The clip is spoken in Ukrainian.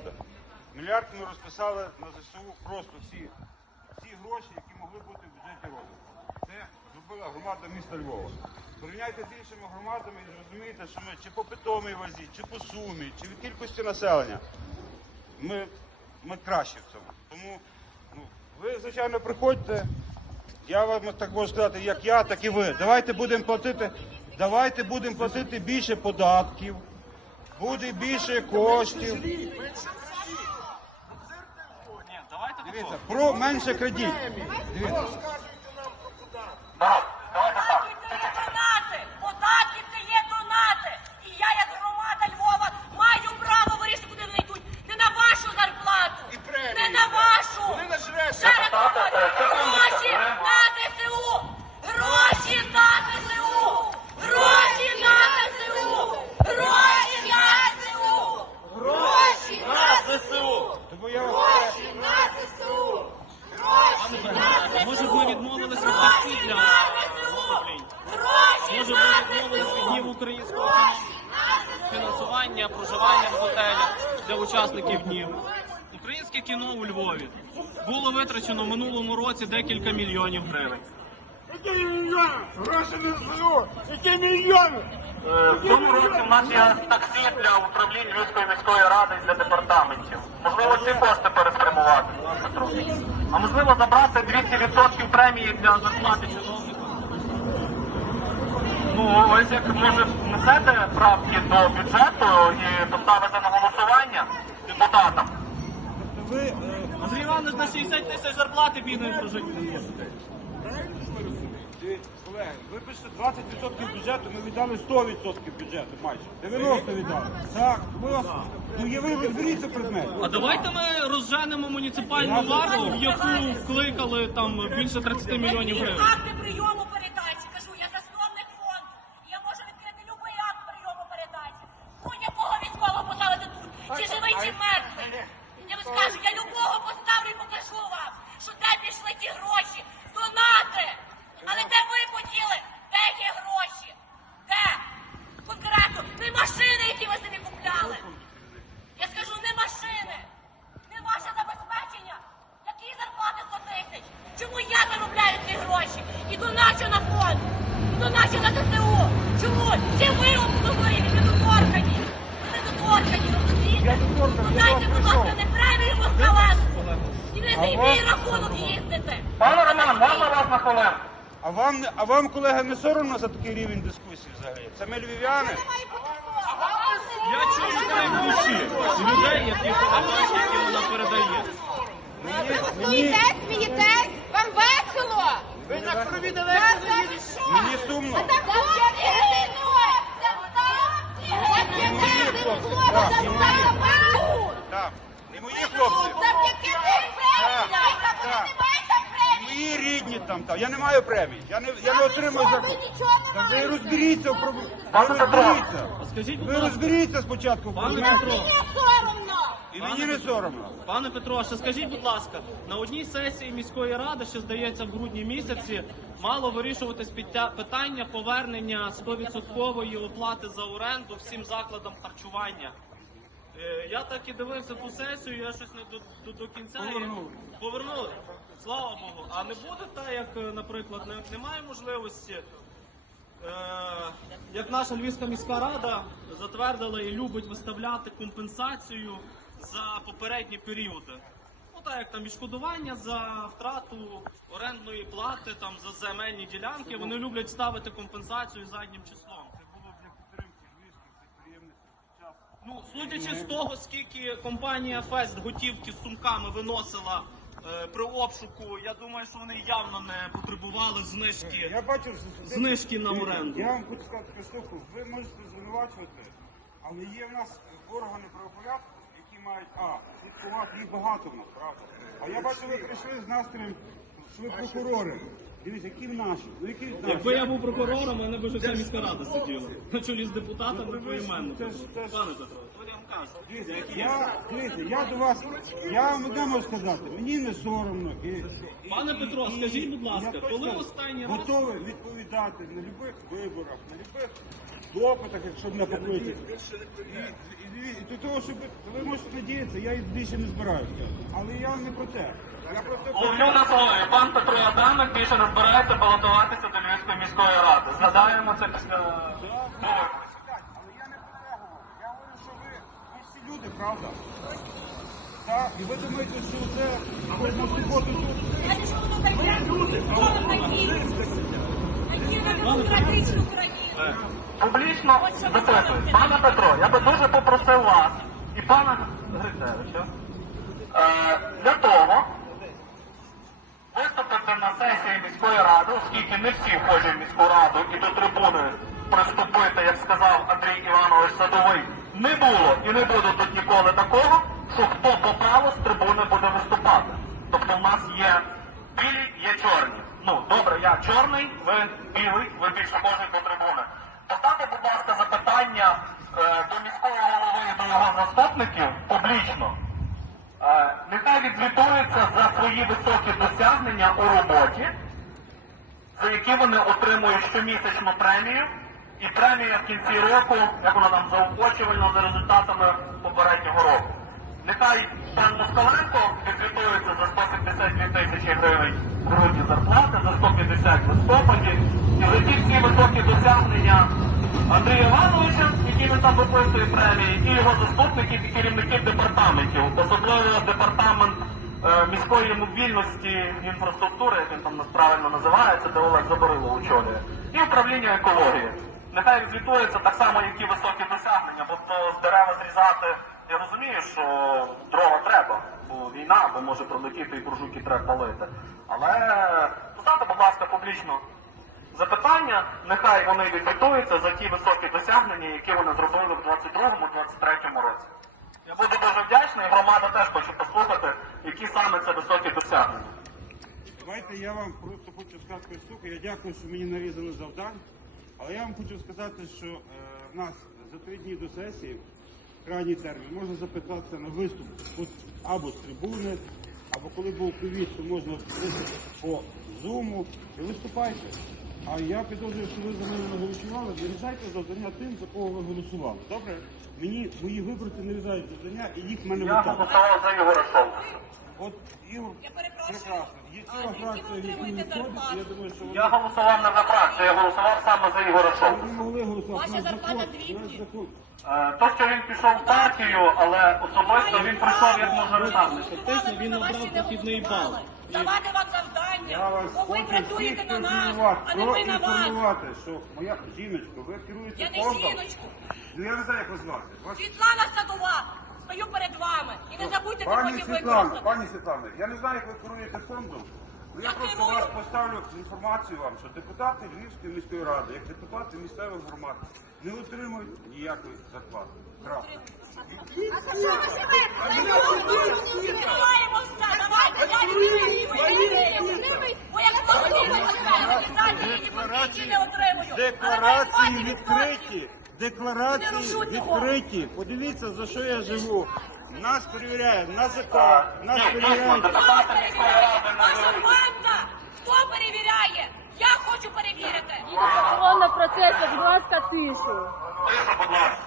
правда? Мільярд ми розписали на ЗСУ просто всі, всі гроші, які могли бути в бюджеті розвитку. Це зробила громада міста Львова. Порівняйте з іншими громадами і зрозумієте, що ми чи по питомій вазі, чи по сумі, чи від кількості населення. Ми, ми кращі в цьому. Тому ну, ви, звичайно, приходьте. Я вам так можу сказати, як я, так і ви. Давайте будемо платити, давайте будемо платити більше податків, буде більше коштів. Ні, давайте Дивіться, про менше кредит. Дивіться. Це є донати! Податки це є донати! І я, як громада Львова, маю право вирішити, куди вони йдуть. Не на вашу зарплату! Не на вашу! Ще раз повторюю, Гроші на ДСУ! Гроші на ДСУ! Гроші на ДСУ! Гроші на ДСУ! Гроші на ЗСУ! Тому я вас Гроші на ЗСУ! Гроші на Відмовилися від таксі для Гроші Може ми відмовилися від днів українського фінансування, проживання в готелях для учасників днів. Українське кіно у Львові було витрачено в минулому році декілька мільйонів гривень. Які мільйони? Гроші не ЗСУ! Які мільйони? Е, В цьому році в нас є таксі для управлінь Львівської міської ради і для департаментів. Можливо, ці кошти переспрямувати, А можливо забрати 200% премії для зарплати чиновників. Ну, ось як може внесете правки до бюджету і поставите на голосування депутатам. ви е, Андрій Іванович на 60 тисяч зарплати бідним прожити не може. Колеги, вибачте, 20% бюджету ми віддали 100% бюджету майже. 90 віддали. Так, ви ос- ну є ви розберіться предмет. А давайте ми розженемо муніципальну варту, в яку вкликали там більше 30 мільйонів гривень. Акти прийому передачі. Кажу, я засновник фонду. Я можу відкрити будь-який акт прийому передачі. Будь-якого військового поставити тут. Чи живий, чи мертвий. Я вам скажу, я любого поставлю і покажу вам, що де пішли ті гроші. Донати. Але де ви поділи? Де є гроші? Де? Конкретно, не машини, які ви собі купляли. Я скажу, не машини, не ваше забезпечення. Які зарплати 100 тисяч? Чому я заробляю ці гроші? І доначу на фонд, доначу на ДТУ. Чому? Чи ви обговорюєте? Ви доторкані. Ви доторкані, розумієте? Дайте, будь ласка, не премію москалам. І ви А за вас- мій рахунок їздите. Пане Роман, можна вас на хвилинку? А вам, не- а вам, колеги, не соромно за такий рівень дискусії взагалі? Це ми львів'яни? Я чую крик душі людей, які бачать, які вона передає. Мені, Смієтесь, смієтесь? Вам весело? Ви на крові далеко не мені сумно. Та хлопці, це Завдяки тим хлопцям забрали. Так, і мої хлопці. Завдяки тим преміям. Так, Вони так. не мають там премії. Мої рідні там, там. Я не маю премій. Я не, я не отримую ви за. що, ви нічого не Та ви розберіться в проблемі. Ви розберіться. Скажіть, будь Ви ласка, розберіться спочатку в Пане проблемі. Петро. Мені соромно. І мені не соромно. Пане Петро, ще скажіть, будь ласка, на одній сесії міської ради, що здається в грудні місяці, мало вирішуватись підтя- питання повернення 100% оплати за оренду всім закладам харчування. Е, Я так і дивився ту сесію, я щось не до, до, до кінця Повернули. повернули. Слава Богу. А не буде так, як, е, наприклад, не, немає можливості. Е, як наша Львівська міська рада затвердила і любить виставляти компенсацію за попередні періоди. Ну так як там відшкодування за втрату орендної плати, там за земельні ділянки, вони люблять ставити компенсацію заднім числом. Ну, судячи з того, скільки компанія Фест готівки з сумками виносила при обшуку, я думаю, що вони явно не потребували знижки. Я бачу, що це- Знижки на оренду. Я вам хочу сказати таку штуку. Ви можете звинувачувати, але є в нас органи правопорядку, які мають а слідкувати, їх багато в нас, правда. А я бачу, ви прийшли з настроєм, що ви прокурори. Дивіться, які в наші. Ну які наші? Якби я був прокурором, мене б вже вся міська рада сиділа. На чолі з депутатами поіменно. Це ж- це ж- Пане Петро, я Дивіться, я, дивіться, я до вас, я вам одне можу сказати, мені не соромно. І, Пане Петро, і- скажіть, будь ласка, я коли точно останній раз- готовий відповідати на любих виборах, на любих допитах, якщо мене покличуть. І, і, і, і до того, щоб ви можете надіятися, я і більше не збираюся. Але я не про те. Я про те, Ловлю на слові. Пан Петро Адамик більше не збирається балотуватися до Львівської міської ради. Згадаємо це після виборів. Але я не про це говорю. Я говорю, що ви, ви всі люди, правда? Так, і ви думаєте, що це кожну суботу тут. Ви. Публічно записую. Пане Петро, я би дуже попросив вас і пана Грицевича е, для того виступити на сесії міської ради, оскільки не всі входять в міську раду і до трибуни приступити, як сказав Андрій Іванович Садовий, не було і не буде тут ніколи такого, що хто попало з трибуни буде виступати. Тобто в нас є білі, є чорні. Ну, добре, я чорний, ви білий, ви більше схожі до трибуни. Поставте, будь ласка, запитання е, до міського голови і до його заступників публічно. Е, Нехай відзвітуються за свої високі досягнення у роботі, за які вони отримують щомісячну премію, і премія в кінці року, як вона там заохочувальна за результатами попереднього року. Нехай пан Москаленко відзвітується за 172 тисячі гривень в грудні зарплати, за 150 в листопаді, і за ті всі високі досягнення Андрія Івановича, які він там виписує премії, і його заступників і керівників департаментів, особливо департамент е, міської мобільності інфраструктури, як він там правильно називається, де Олег Заборило очолює, і управління екології. Нехай звітується так само, які високі досягнення, бо то з дерева зрізати, я розумію, що дрова треба, бо війна, бо може пролетіти і буржуки треба палити. Але поставте, будь ласка, публічно запитання, нехай вони відзвітуються за ті високі досягнення, які вони зробили в 22-23 році. Я буду дуже вдячний, і громада теж хоче послухати, які саме це високі досягнення. Давайте я вам просто хочу сказати штуку. Я дякую, що мені нарізали завдань. Але я вам хочу сказати, що е, в нас за три дні до сесії, крайній термін, можна записатися на виступ тут або з трибуни, або коли був ковід, то можна виступити по зуму і виступайте. А я підозрюю, що ви за мене не голосували, нарізайте завдання тим, за кого ви голосували. Добре? Мені мої виборці нарізають завдання і їх в мене Я витягують. голосував за Ігоря Шолтиса. От Ігор, Я прекрасно. Я думаю, що вони... Я голосував не за фракцію, я голосував саме за могли голосувати. Ваша зарплата закон, дві у нас дні. закон. Е, То, що він пішов в партію, але особисто він прийшов як мажоритарник. Фактично він набрав похідний бал. Давати вам завдання, бо ви працюєте на нас, а не ми на вас. що моя жіночка, ви керуєте Я не жіночку. Ну, я не знаю, як вас звати. Світлана Садова, стою перед вами. І не забудьте це Пані потім Світлана, використати. пані Світлана, я не знаю, як ви керуєте фондом. але Я Я просто керую. вас поставлю інформацію вам, що депутати Львівської міської ради, як депутати місцевих громад, не отримують ніякої зарплати. Крапка. Відкриваємо все, давайте, я відкрию. Бо як хто не не отримую. Декларації відкриті. Декларації відкриті. Подивіться, за що я живу. Нас перевіряє НАЗК, нас банда! Хто перевіряє? Я хочу перевірити. Охорона процесу, будь ласка, тишу. Тишу, будь ласка.